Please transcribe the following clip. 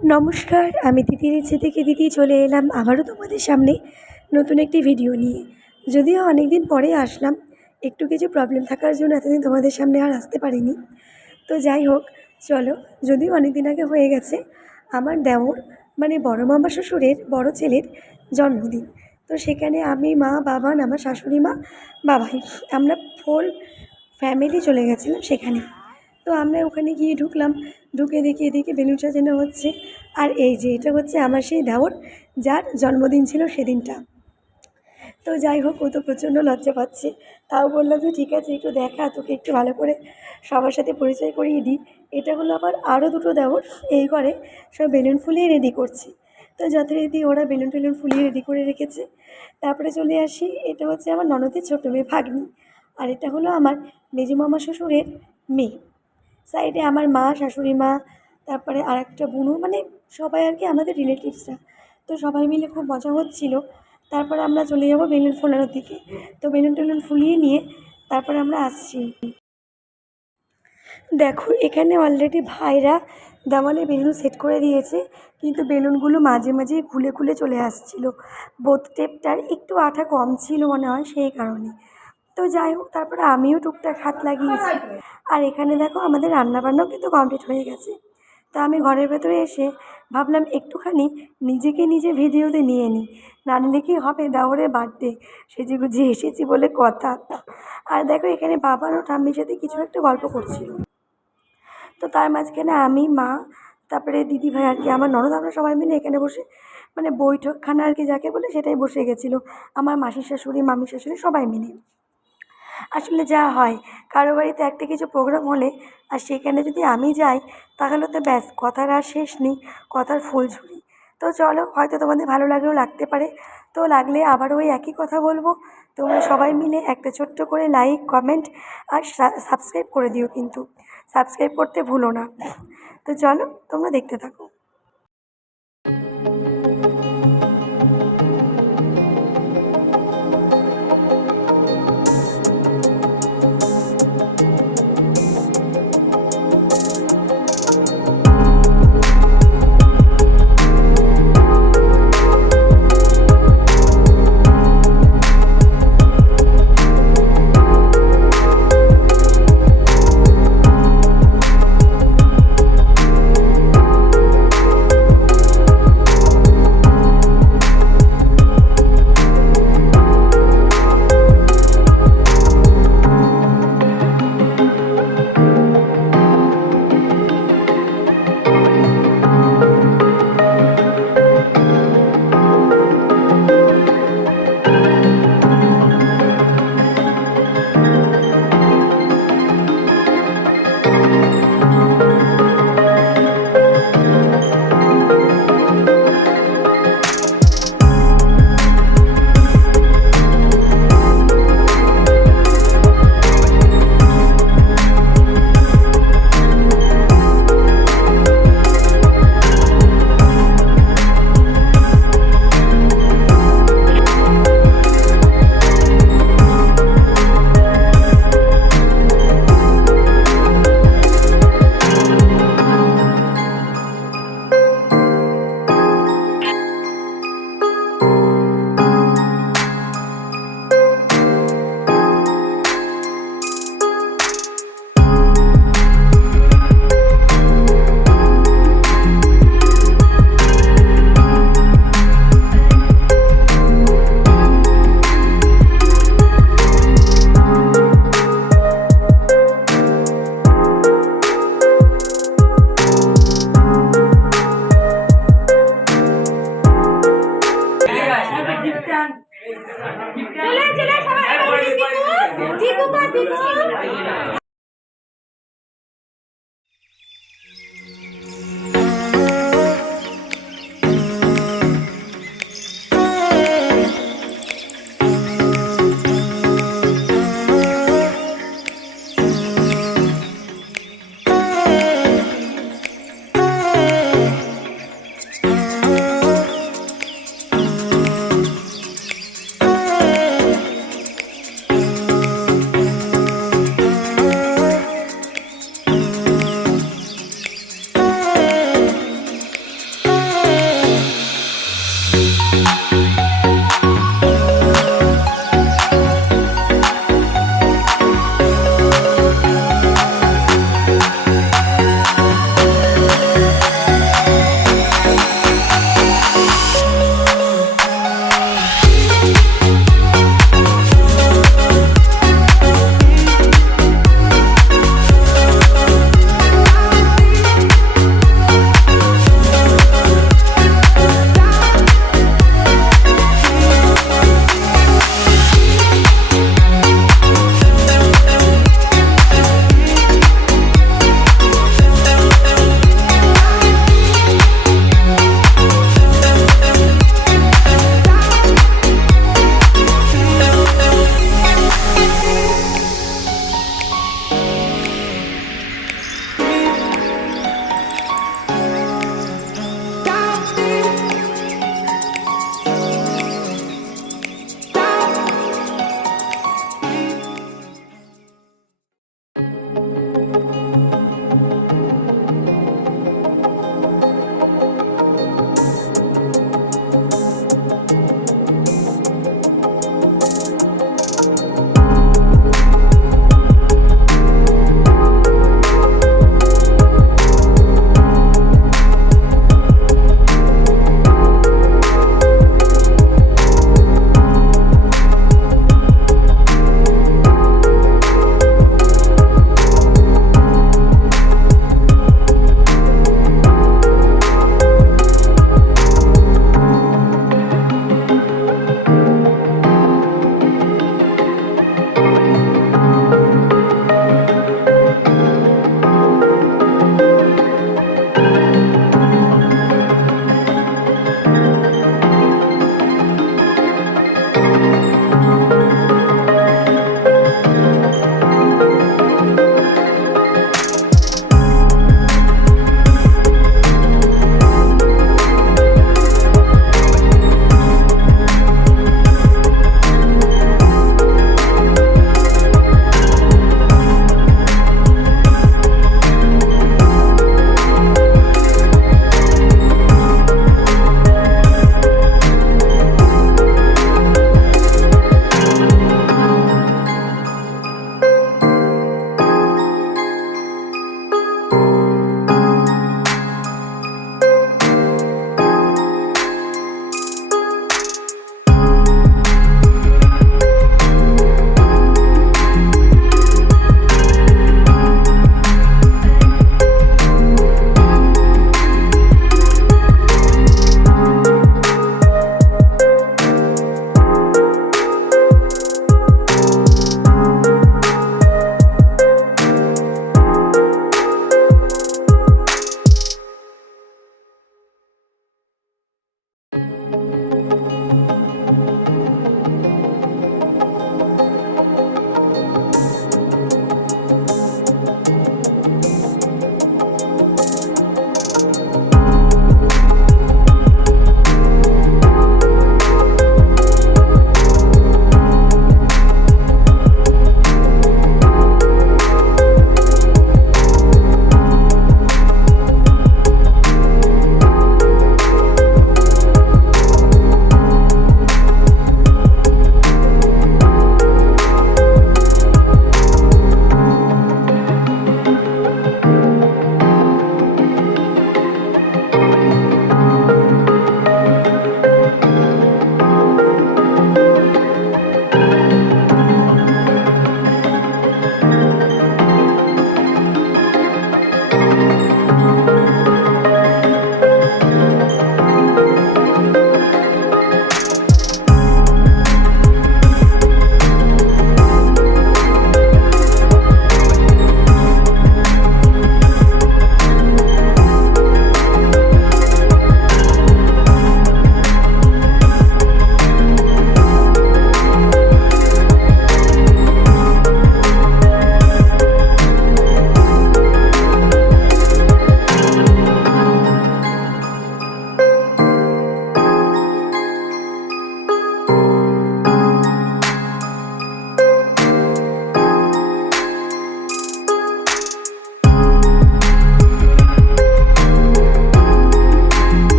নমস্কার, আমি তিতির ইচ্ছে থেকে দিদি চলে এলাম আবারও তোমাদের সামনে নতুন একটি ভিডিও নিয়ে। যদিও অনেক দিন পরে আসলাম, একটু কিছু প্রবলেম থাকার জন্য এতদিন তোমাদের সামনে আর আসতে পারিনি। তো যাই হোক, চলো, যদিও অনেক দিন আগে হয়ে গেছে আমার দেওর মানে বড় মামা শ্বশুরের বড় ছেলের জন্মদিন। তো সেখানে আমি, মা, বাবা, আমার শাশুড়ি মা, বাবাই, আমরা ফুল ফ্যামিলি চলে গেছিলাম সেখানে। তো আমরা ওখানে গিয়ে ঢুকলাম, ঢুকে দেখি এদিকে বেলুন সাজানো হচ্ছে। আর এই যে এটা হচ্ছে আমার সেই দেওর, যার জন্মদিন ছিল সেদিনটা। তো যাই হোক, ও তো প্রচণ্ড লজ্জা পাচ্ছে। তাও বললাম যে ঠিক আছে, একটু দেখা, তোকে একটু ভালো করে সবার সাথে পরিচয় করিয়ে দিই। এটা হলো আবার আরও দুটো দেওর, এই ঘরে সব বেলুন ফুলিয়ে রেডি করছি। তো যথারীতি ওরা বেলুন টেলুন ফুলিয়ে রেডি করে রেখেছে। তারপরে চলে আসি, এটা হচ্ছে আমার ননদের ছোটো মেয়ে ভাগ্নি। আর এটা হলো আমার মেজো মামা শ্বশুরের মেয়ে। সাইডে আমার মা, শাশুড়ি মা, তারপরে আরেকটা বুনু, মানে সবাই আর কি আমাদের রিলেটিভসরা। তো সবাই মিলে খুব মজা হচ্ছিল। তারপরে আমরা চলে যাব বেলুন ফোলানোর দিকে। তো বেলুন টেলুন ফুলিয়ে নিয়ে তারপরে আমরা আসছি। দেখো, এখানে অলরেডি ভাইরা দেওয়ালে বেলুন সেট করে দিয়েছে, কিন্তু বেলুনগুলো মাঝে মাঝেই খুলে খুলে চলে আসছিল। বোথ টেপটার একটু আঠা কম ছিল মনে হয়, সেই কারণে। তো যাই হোক, তারপরে আমিও টুকটাক হাত লাগিয়েছি। আর এখানে দেখো আমাদের রান্নাবান্নাও কিন্তু কমপ্লিট হয়ে গেছে। তা আমি ঘরের ভেতরে এসে ভাবলাম একটুখানি নিজেকে নিজে ভিডিওতে নিয়ে নিই, না নিলে কি হবে, দেওরের বার্থডে, সেজে গুজে এসেছি বলে কথা। আর দেখো, এখানে বাবার ও ঠাম্মির সাথে কিছু একটা গল্প করছিল। তো তার মাঝখানে আমি, মা, তারপরে দিদিভাই আর কি আমার ননদ, আমরা সবাই মিলে এখানে বসে মানে বৈঠকখানা আর কি যাকে বলে, সেটাই বসে গেছিলো। আমার মাসির শাশুড়ি, মামির শাশুড়ি সবাই মিলে। আসলে যা হয়, কারো বাড়িতে একটা কিছু প্রোগ্রাম হলে আর সেখানে যদি আমি যাই, তাহলে তো ব্যাস, কথার আর শেষ নেই, কথার ফুলঝুরি। তো চলো, হয়তো তোমাদের ভালো লাগলেও লাগতে পারে। তো লাগলে আবারও ওই একই কথা বলবো, তোমরা সবাই মিলে একটা ছোট্ট করে লাইক, কমেন্ট আর সাবস্ক্রাইব করে দিও, কিন্তু সাবস্ক্রাইব করতে ভুলো না। তো চলো, তোমরা দেখতে থাকো।